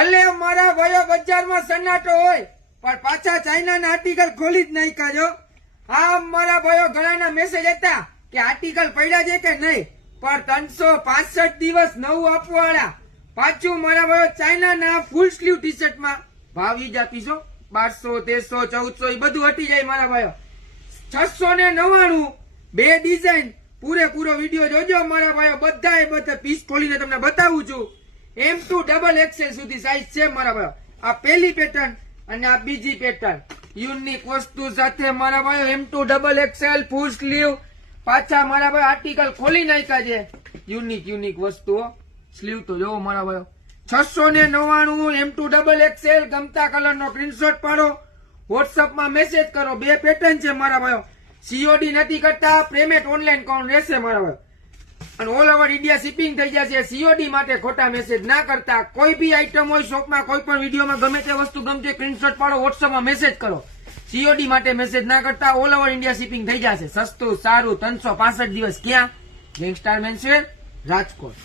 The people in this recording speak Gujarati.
ભલે મારા ભાઈઓ બજારમાં સન્નાટો હોય પણ પાછા ચાઇનાના આર્ટિકલ ખોલી જ નહીં કાજો. હા મારા ભાઈઓ ઘણાના મેસેજ હતા કે આર્ટિકલ પડ્યા છે કે નહીં, પણ 365 દિવસ નવું આપવાવાળા પાછું મારા ભાઈઓ ચાઇનાના ફૂલ સ્લીવ ટી શર્ટમાં ભાવ ઈ જ આપીશો 1200, 1300, 1400 એ બધું હટી જાય મારા ભાઈઓ. 699 બે ડિઝાઇન. પૂરેપૂરો વિડીયો જોજો મારા ભાઈઓ. બધા પીસ ખોલીને તમને બતાવું છું. M2 XXL સુધી સાઈઝ છે મારા ભાઈઓ. આ પહેલી પેટર્ન અને આ બીજી પેટર્ન યુનિક વસ્તુ સાથે મારા ભાઈઓ. M2 XXL ફૂલ સ્લીવ. પાછા મારા ભાઈ આર્ટિકલ ખોલી નાખ્યા છે. યુનિક વસ્તુઓ. સ્લીવ તો જોવો મારા ભાઈઓ. 699 M2 XXL. ગમતા કલર નો સ્ક્રીનશોટ પાડો, વોટ્સઅપમાં મેસેજ કરો. બે પેટર્ન છે મારા ભાઈઓ. COD નથી કરતા, પેમેન્ટ ઓનલાઈન કોણ રહેશે મારા ભાઈ. અને ઓલ ઓવર ઇન્ડિયા શિપિંગ થઈ જશે. COD માટે ખોટા મેસેજ ના કરતા. કોઈ બી આઈટમ હોય શોપમાં, કોઈ પણ વિડીયોમાં ગમે તે વસ્તુ ગમતી સ્ક્રીનશોટ પાડો, વોટ્સઅપમાં મેસેજ કરો. COD માટે મેસેજ ના કરતા. ઓલ ઓવર ઇન્ડિયા શિપિંગ થઈ જશે. સસ્તું સારું 365 દિવસ. ક્યાં? ગેંગસ્ટાર મેન્સવેર, રાજકોટ.